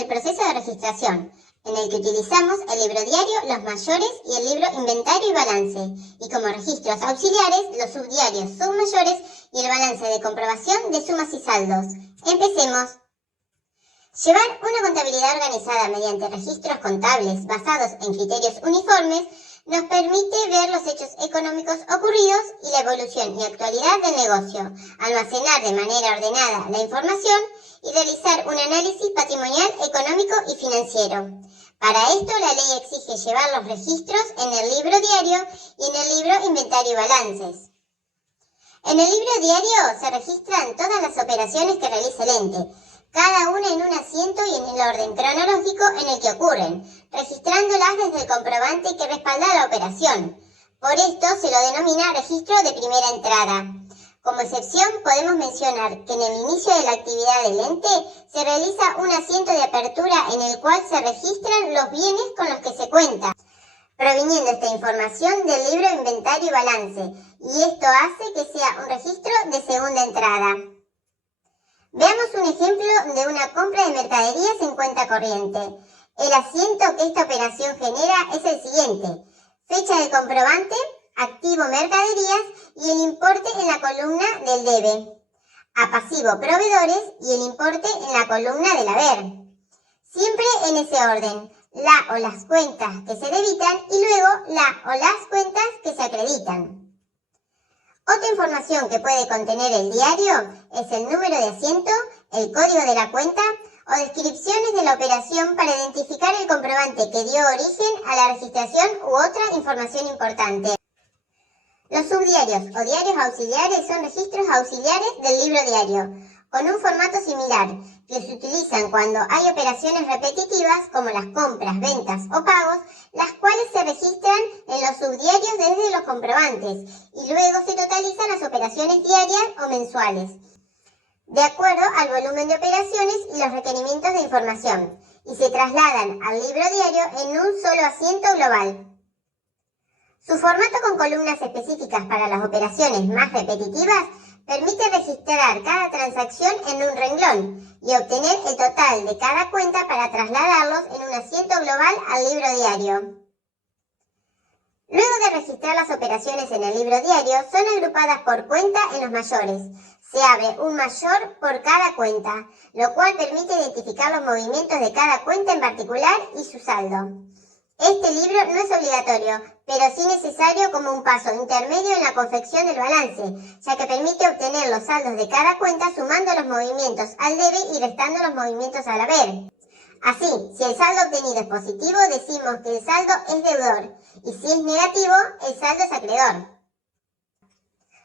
del proceso de registración, en el que utilizamos el libro diario, los mayores y el libro inventario y balance, y como registros auxiliares, los subdiarios, submayores y el balance de comprobación de sumas y saldos. Empecemos. Llevar una contabilidad organizada mediante registros contables basados en criterios uniformes nos permite ver los hechos económicos ocurridos y la evolución y actualidad del negocio, almacenar de manera ordenada la información y realizar un análisis patrimonial, económico y financiero. Para esto, la ley exige llevar los registros en el libro diario y en el libro inventario y balances. En el libro diario se registran todas las operaciones que realiza el ente, cada una en un asiento y en el orden cronológico en el que ocurren, registrándolas desde el comprobante que respalda la operación. Por esto se lo denomina registro de primera entrada. Como excepción podemos mencionar que en el inicio de la actividad del ente se realiza un asiento de apertura en el cual se registran los bienes con los que se cuenta, proviniendo esta información del libro inventario y balance, y esto hace que sea un registro de segunda entrada. Veamos un ejemplo de una compra de mercaderías en cuenta corriente. El asiento que esta operación genera es el siguiente: fecha del comprobante, activo mercaderías y el importe en la columna del debe, a pasivo proveedores y el importe en la columna del haber. Siempre en ese orden, la o las cuentas que se debitan y luego la o las cuentas que se acreditan. Otra información que puede contener el diario es el número de asiento, el código de la cuenta o descripciones de la operación para identificar el comprobante que dio origen a la registración u otra información importante. Los subdiarios o diarios auxiliares son registros auxiliares del libro diario, con un formato similar, que se utilizan cuando hay operaciones repetitivas como las compras, ventas o pagos, las cuales se registran en los subdiarios desde los comprobantes y luego se totalizan las operaciones diarias o mensuales, de acuerdo al volumen de operaciones y los requerimientos de información, y se trasladan al libro diario en un solo asiento global. Su formato con columnas específicas para las operaciones más repetitivas permite registrar cada transacción en un renglón y obtener el total de cada cuenta para trasladarlos en un asiento global al libro diario. Luego de registrar las operaciones en el libro diario, son agrupadas por cuenta en los mayores. Se abre un mayor por cada cuenta, lo cual permite identificar los movimientos de cada cuenta en particular y su saldo. Este libro no es obligatorio, pero sí necesario como un paso intermedio en la confección del balance, ya que permite obtener los saldos de cada cuenta sumando los movimientos al debe y restando los movimientos al haber. Así, si el saldo obtenido es positivo, decimos que el saldo es deudor, y si es negativo, el saldo es acreedor.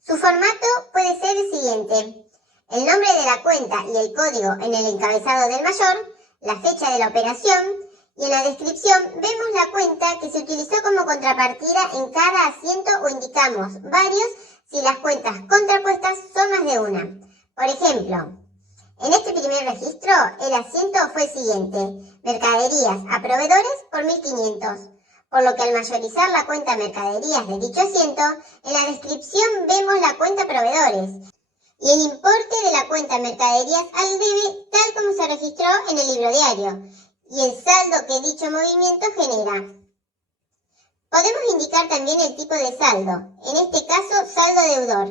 Su formato puede ser el siguiente: el nombre de la cuenta y el código en el encabezado del mayor, la fecha de la operación, y en la descripción vemos la cuenta que se utilizó como contrapartida en cada asiento o indicamos varios si las cuentas contrapuestas son más de una. Por ejemplo, en este primer registro el asiento fue el siguiente: mercaderías a proveedores por 1.500. Por lo que al mayorizar la cuenta mercaderías de dicho asiento, en la descripción vemos la cuenta proveedores y el importe de la cuenta mercaderías al debe tal como se registró en el libro diario, y el saldo que dicho movimiento genera. Podemos indicar también el tipo de saldo, en este caso saldo deudor,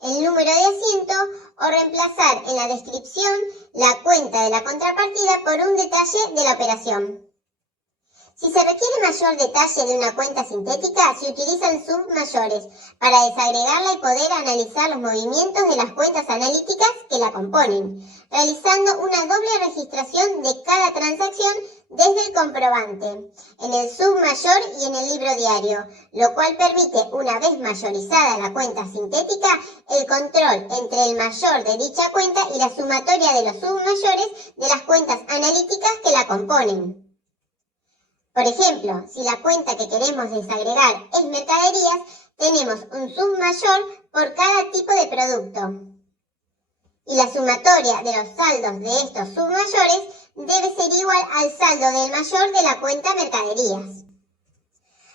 el número de asiento o reemplazar en la descripción la cuenta de la contrapartida por un detalle de la operación. Si se requiere mayor detalle de una cuenta sintética, se utilizan submayores para desagregarla y poder analizar los movimientos de las cuentas analíticas que la componen, realizando una doble registración de cada transacción desde el comprobante, en el submayor y en el libro diario, lo cual permite, una vez mayorizada la cuenta sintética, el control entre el mayor de dicha cuenta y la sumatoria de los submayores de las cuentas analíticas que la componen. Por ejemplo, si la cuenta que queremos desagregar es mercaderías, tenemos un submayor por cada tipo de producto. Y la sumatoria de los saldos de estos submayores debe ser igual al saldo del mayor de la cuenta mercaderías.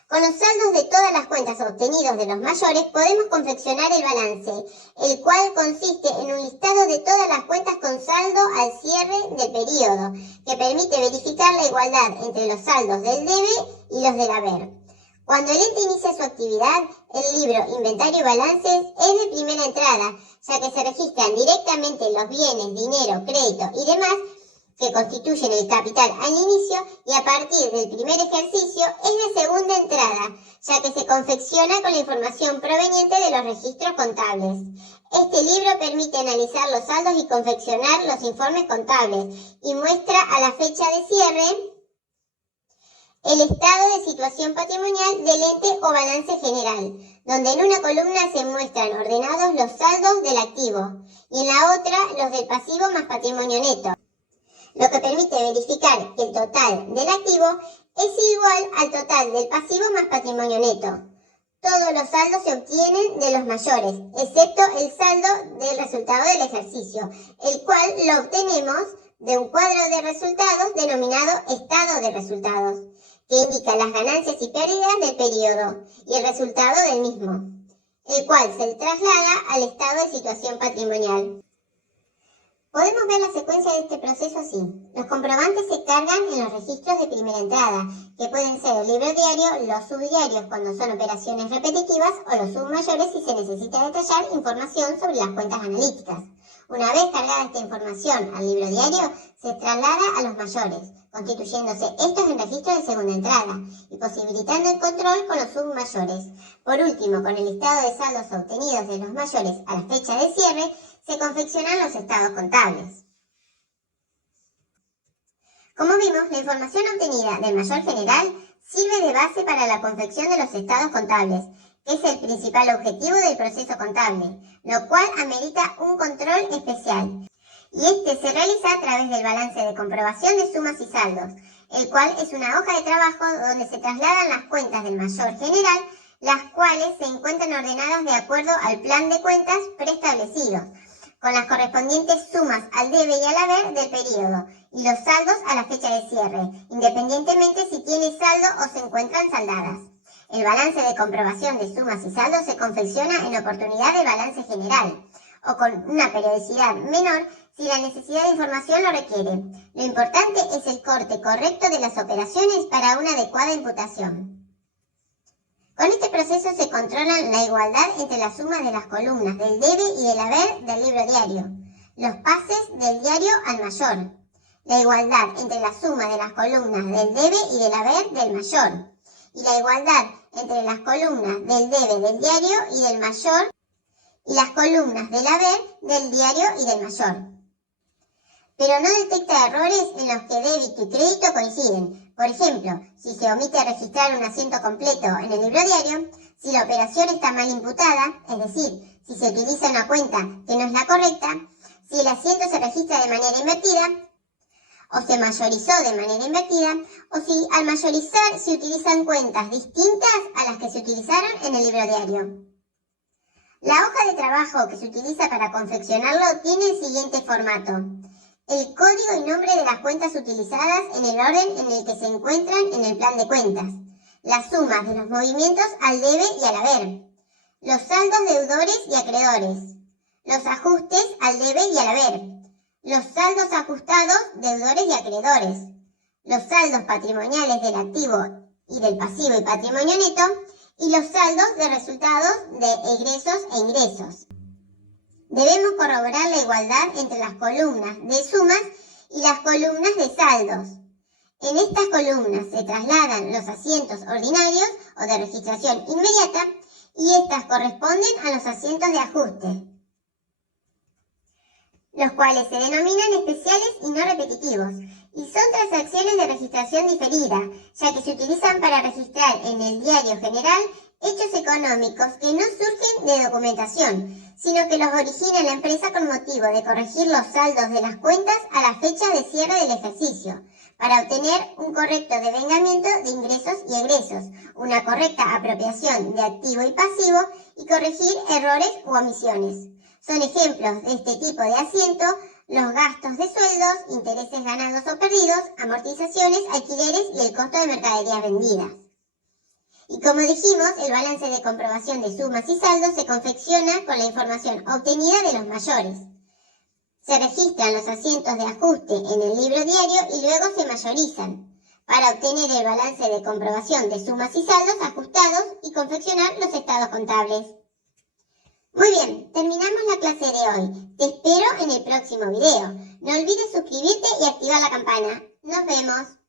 Con los saldos de todas las cuentas obtenidos de los mayores podemos confeccionar el balance, el cual consiste en un listado de todas las cuentas con saldo al cierre del periodo, que permite verificar la igualdad entre los saldos del debe y los del haber. Cuando el ente inicia su actividad, el libro Inventario y Balances es de primera entrada, ya que se registran directamente los bienes, dinero, crédito y demás que constituyen el capital al inicio, y a partir del primer ejercicio es de segunda entrada, ya que se confecciona con la información proveniente de los registros contables. Este libro permite analizar los saldos y confeccionar los informes contables, y muestra a la fecha de cierre el estado de situación patrimonial del ente o balance general, donde en una columna se muestran ordenados los saldos del activo y en la otra los del pasivo más patrimonio neto, lo que permite verificar que el total del activo es igual al total del pasivo más patrimonio neto. Todos los saldos se obtienen de los mayores, excepto el saldo del resultado del ejercicio, el cual lo obtenemos de un cuadro de resultados denominado estado de resultados, que indica las ganancias y pérdidas del periodo y el resultado del mismo, el cual se traslada al estado de situación patrimonial. Podemos ver la secuencia de este proceso así. Los comprobantes se cargan en los registros de primera entrada, que pueden ser el libro diario, los subdiarios cuando son operaciones repetitivas o los submayores si se necesita detallar información sobre las cuentas analíticas. Una vez cargada esta información al libro diario, se traslada a los mayores, constituyéndose estos en registro de segunda entrada y posibilitando el control con los submayores. Por último, con el listado de saldos obtenidos de los mayores a la fecha de cierre, se confeccionan los estados contables. Como vimos, la información obtenida del mayor general sirve de base para la confección de los estados contables, que es el principal objetivo del proceso contable, lo cual amerita un control especial. Y este se realiza a través del balance de comprobación de sumas y saldos, el cual es una hoja de trabajo donde se trasladan las cuentas del mayor general, las cuales se encuentran ordenadas de acuerdo al plan de cuentas preestablecido, con las correspondientes sumas al debe y al haber del periodo, y los saldos a la fecha de cierre, independientemente si tiene saldo o se encuentran saldadas. El balance de comprobación de sumas y saldos se confecciona en oportunidad de balance general, o con una periodicidad menor si la necesidad de información lo requiere. Lo importante es el corte correcto de las operaciones para una adecuada imputación. Con este proceso se controlan la igualdad entre las sumas de las columnas del debe y del haber del libro diario, los pases del diario al mayor, la igualdad entre la suma de las columnas del debe y del haber del mayor, y la igualdad entre las columnas del debe del diario y del mayor y las columnas del haber del diario y del mayor. Pero no detecta errores en los que débito y crédito coinciden. Por ejemplo, si se omite registrar un asiento completo en el libro diario, si la operación está mal imputada, es decir, si se utiliza una cuenta que no es la correcta, si el asiento se registra de manera invertida, o se mayorizó de manera invertida, o si al mayorizar se utilizan cuentas distintas a las que se utilizaron en el libro diario. La hoja de trabajo que se utiliza para confeccionarlo tiene el siguiente formato: el código y nombre de las cuentas utilizadas en el orden en el que se encuentran en el plan de cuentas, las sumas de los movimientos al debe y al haber, los saldos deudores y acreedores, los ajustes al debe y al haber, los saldos ajustados, deudores y acreedores, los saldos patrimoniales del activo y del pasivo y patrimonio neto, y los saldos de resultados de egresos e ingresos. Debemos corroborar la igualdad entre las columnas de sumas y las columnas de saldos. En estas columnas se trasladan los asientos ordinarios o de registración inmediata y estas corresponden a los asientos de ajuste, los cuales se denominan especiales y no repetitivos, y son transacciones de registración diferida, ya que se utilizan para registrar en el diario general hechos económicos que no surgen de documentación, sino que los origina la empresa con motivo de corregir los saldos de las cuentas a la fecha de cierre del ejercicio, para obtener un correcto devengamiento de ingresos y egresos, una correcta apropiación de activo y pasivo y corregir errores u omisiones. Son ejemplos de este tipo de asiento los gastos de sueldos, intereses ganados o perdidos, amortizaciones, alquileres y el costo de mercaderías vendidas. Y como dijimos, el balance de comprobación de sumas y saldos se confecciona con la información obtenida de los mayores. Se registran los asientos de ajuste en el libro diario y luego se mayorizan para obtener el balance de comprobación de sumas y saldos ajustados y confeccionar los estados contables. Muy bien, terminamos la clase de hoy. Te espero en el próximo video. No olvides suscribirte y activar la campana. Nos vemos.